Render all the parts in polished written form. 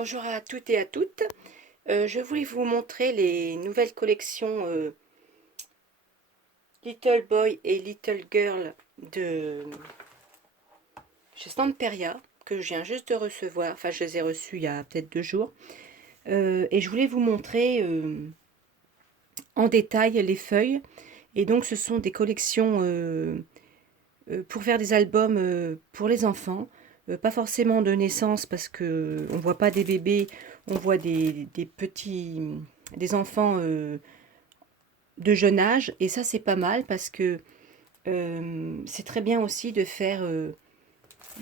Bonjour à toutes et à toutes. Je voulais vous montrer les nouvelles collections Little Boy et Little Girl de chez Stamperia que je viens juste de recevoir. Enfin, je les ai reçus il y a peut-être 2 jours. Et je voulais vous montrer en détail les feuilles. Et donc, ce sont des collections pour faire des albums pour les enfants. Pas forcément de naissance parce que on voit pas des bébés, on voit des petits, des enfants de jeune âge. Et ça, c'est pas mal parce que c'est très bien aussi de faire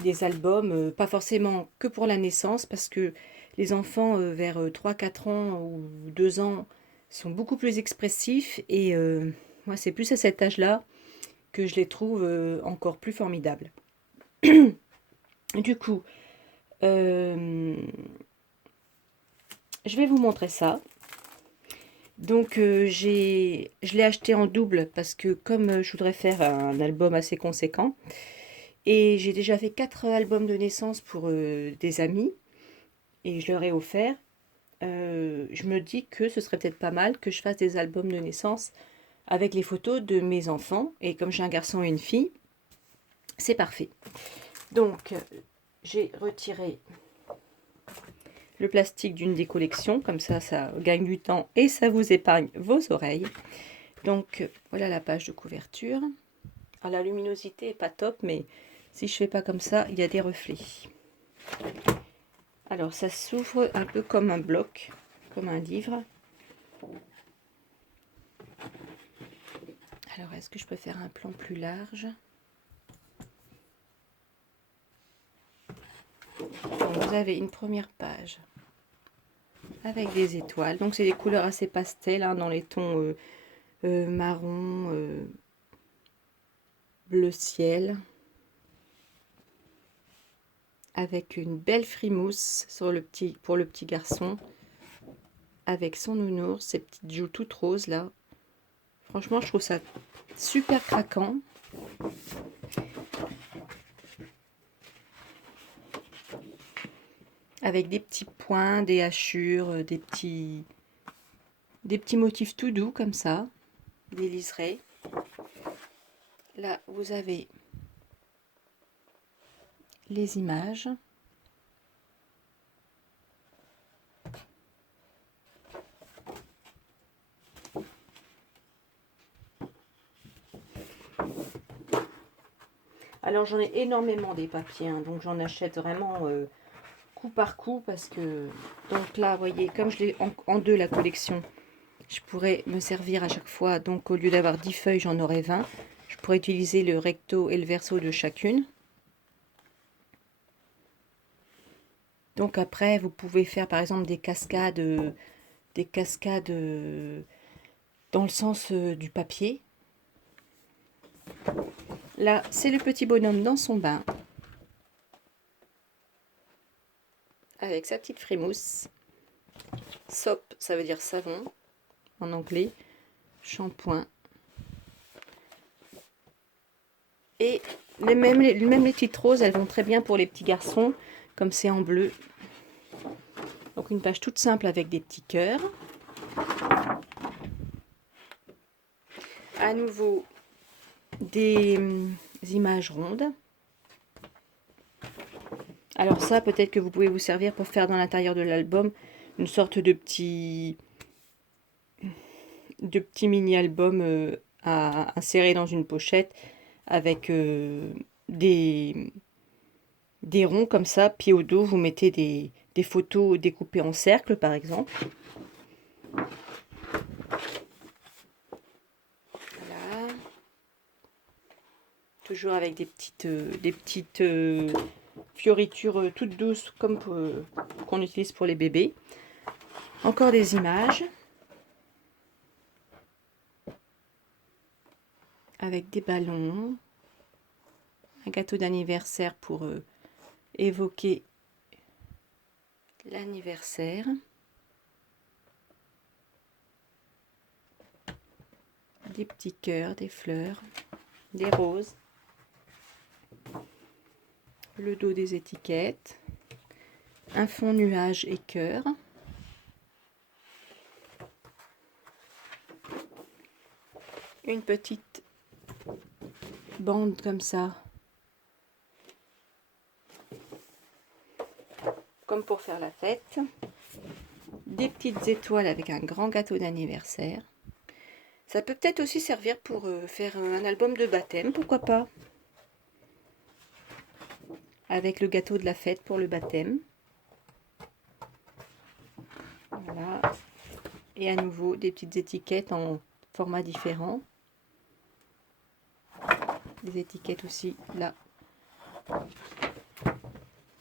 des albums, pas forcément que pour la naissance, parce que les enfants vers 3 4 ans ou 2 ans sont beaucoup plus expressifs. Et moi, c'est plus à cet âge-là que je les trouve encore plus formidables. Du coup, je vais vous montrer ça. Donc je l'ai acheté en double parce que comme je voudrais faire un album assez conséquent, et j'ai déjà fait 4 albums de naissance pour des amis, et je leur ai offert, je me dis que ce serait peut-être pas mal que je fasse des albums de naissance avec les photos de mes enfants, et comme j'ai un garçon et une fille, c'est parfait. Donc j'ai retiré le plastique d'une des collections, comme ça gagne du temps et ça vous épargne vos oreilles. Donc voilà la page de couverture. Alors, la luminosité est pas top, mais si je fais pas comme ça, il y a des reflets. Alors ça s'ouvre un peu comme un bloc, comme un livre. Alors est-ce que je peux faire un plan plus large? Donc, vous avez une première page avec des étoiles. Donc c'est des couleurs assez pastel, hein, dans les tons marron, bleu ciel, avec une belle frimousse sur pour le petit garçon, avec son nounours, ses petites joues toutes roses là. Franchement, je trouve ça super craquant. Avec des petits points, des hachures, des petits motifs tout doux comme ça, des liserés. Là, vous avez les images. Alors, j'en ai énormément des papiers, hein, donc j'en achète vraiment coup par coup parce que... Donc là, vous voyez, comme je l'ai en deux la collection, je pourrais me servir à chaque fois. Donc, au lieu d'avoir 10 feuilles, j'en aurais 20. Je pourrais utiliser le recto et le verso de chacune. Donc après, vous pouvez faire par exemple des cascades dans le sens du papier. Là, c'est le petit bonhomme dans son bain, avec sa petite frimousse. Soap, ça veut dire savon en anglais. Shampoing. Et même les petites roses, elles vont très bien pour les petits garçons, comme c'est en bleu. Donc une page toute simple avec des petits cœurs. À nouveau, des images rondes. Alors ça, peut-être que vous pouvez vous servir pour faire dans l'intérieur de l'album une sorte de petit mini-album à insérer dans une pochette avec des ronds comme ça. Puis au dos, vous mettez des photos découpées en cercle, par exemple. Voilà. Toujours avec des petites fioritures toutes douces comme qu'on utilise pour les bébés. Encore des images avec des ballons, un gâteau d'anniversaire pour évoquer l'anniversaire, des petits cœurs, des fleurs, des roses, le dos des étiquettes, un fond nuage et cœur. Une petite bande comme ça, comme pour faire la fête. Des petites étoiles avec un grand gâteau d'anniversaire. Ça peut peut-être aussi servir pour faire un album de baptême, pourquoi pas. Avec le gâteau de la fête pour le baptême. Voilà. Et à nouveau des petites étiquettes en format différent. Des étiquettes aussi là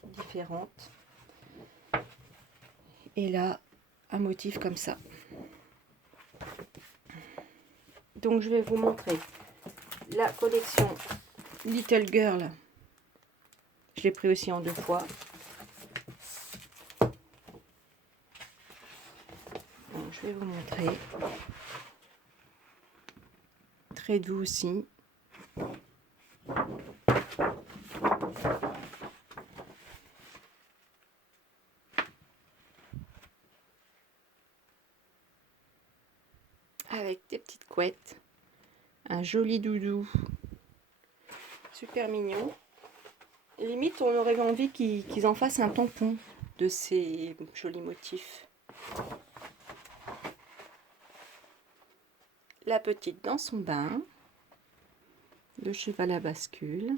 différentes. Et là un motif comme ça. Donc je vais vous montrer la collection Little Girl. Je l'ai pris aussi en 2 fois. Donc, je vais vous montrer. Très doux aussi. Avec des petites couettes. Un joli doudou. Super mignon. Limite, on aurait envie qu'ils en fassent un tampon de ces jolis motifs. La petite dans son bain. Le cheval à bascule.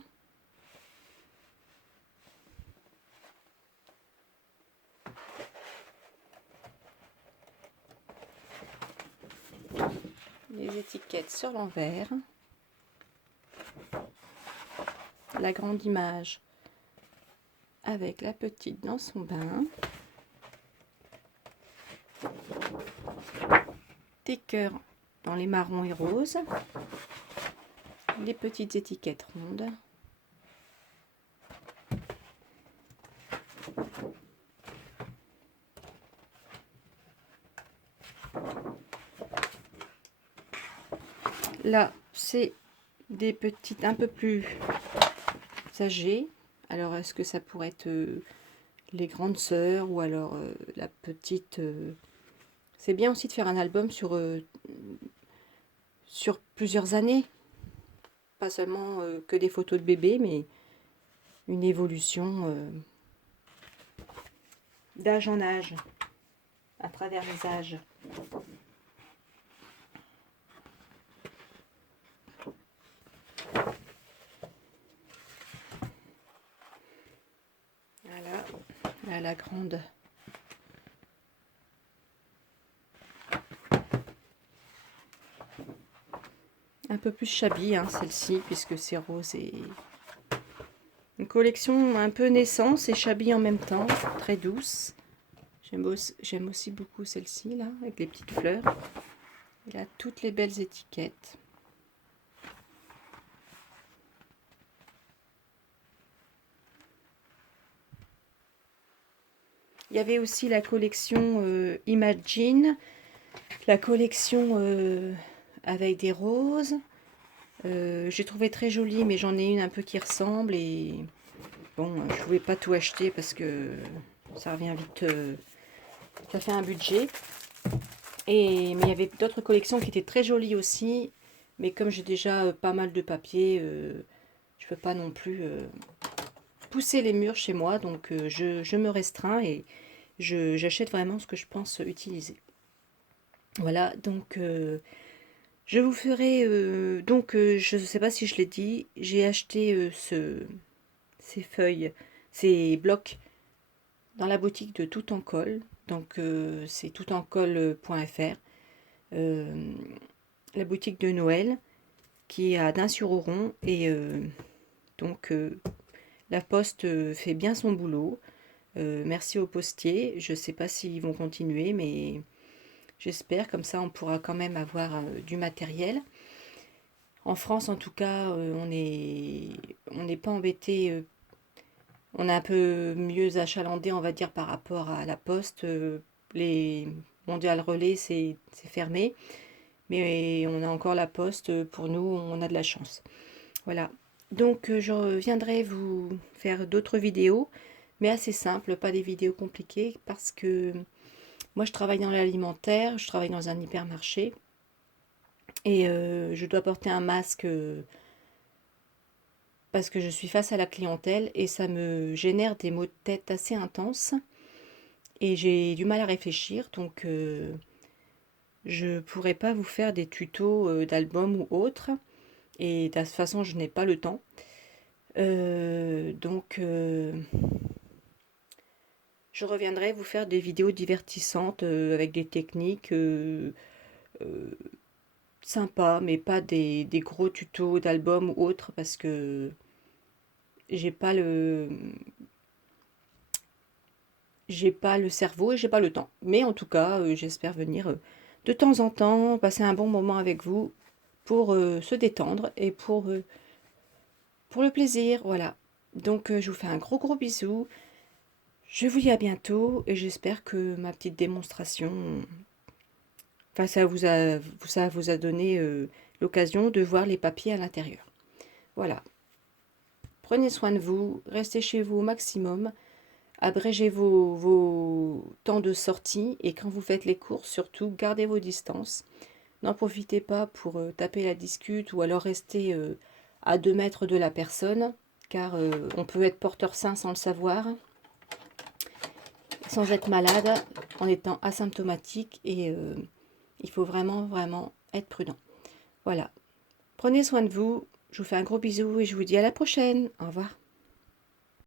Les étiquettes sur l'envers. La grande image avec la petite dans son bain. Des cœurs dans les marrons et roses. Les petites étiquettes rondes. Là, c'est des petites un peu plus âgées. Alors, est-ce que ça pourrait être les grandes sœurs ou alors la petite... C'est bien aussi de faire un album sur plusieurs années. Pas seulement que des photos de bébés, mais une évolution d'âge en âge, à travers les âges. Voilà, là, la grande. Un peu plus shabby, hein, celle-ci, puisque c'est rose et... Une collection un peu naissance et shabby en même temps, très douce. J'aime aussi beaucoup celle-ci, là, avec les petites fleurs. Il a toutes les belles étiquettes. Il y avait aussi la collection Imagine, la collection avec des roses. J'ai trouvé très jolie, mais j'en ai une un peu qui ressemble. Et bon, je ne pouvais pas tout acheter parce que ça revient vite. Ça fait un budget. Mais il y avait d'autres collections qui étaient très jolies aussi. Mais comme j'ai déjà pas mal de papier, je ne peux pas non plus pousser les murs chez moi. Donc je me restreins et j'achète vraiment ce que je pense utiliser. Voilà, donc je vous ferai... je ne sais pas si je l'ai dit, j'ai acheté ces feuilles, ces blocs dans la boutique de Tout en Colle. Donc c'est toutencolle.fr. La boutique de Noël qui est à Dain-sur-Oron. Et donc la poste fait bien son boulot. Merci aux postiers. Je ne sais pas s'ils vont continuer, mais j'espère. Comme ça, on pourra quand même avoir du matériel. En France, en tout cas, on n'est pas embêté. On est un peu mieux achalandé, on va dire, par rapport à la poste. Les Mondial Relais, c'est fermé. Mais on a encore la poste. Pour nous, on a de la chance. Voilà. Donc, je reviendrai vous faire d'autres vidéos mais assez simples, pas des vidéos compliquées, parce que moi je travaille dans l'alimentaire, je travaille dans un hypermarché, et je dois porter un masque parce que je suis face à la clientèle, et ça me génère des maux de tête assez intenses, et j'ai du mal à réfléchir, donc je pourrais pas vous faire des tutos d'albums ou autres, et de toute façon je n'ai pas le temps. Donc je reviendrai vous faire des vidéos divertissantes avec des techniques euh, sympas, mais pas des gros tutos d'albums ou autres, parce que j'ai pas le j'ai pas le cerveau et j'ai pas le temps. Mais en tout cas, j'espère venir de temps en temps, passer un bon moment avec vous pour se détendre et pour le plaisir. Voilà. Donc je vous fais un gros bisou. Je vous dis à bientôt et j'espère que ma petite démonstration, enfin ça vous a donné l'occasion de voir les papiers à l'intérieur. Voilà. Prenez soin de vous, restez chez vous au maximum. Abrégez vos temps de sortie et quand vous faites les courses, surtout, gardez vos distances. N'en profitez pas pour taper la discute ou alors rester à 2 mètres de la personne, car on peut être porteur sain sans le savoir, sans être malade, en étant asymptomatique, et il faut vraiment être prudent. Voilà. Prenez soin de vous, je vous fais un gros bisou et je vous dis à la prochaine. Au revoir.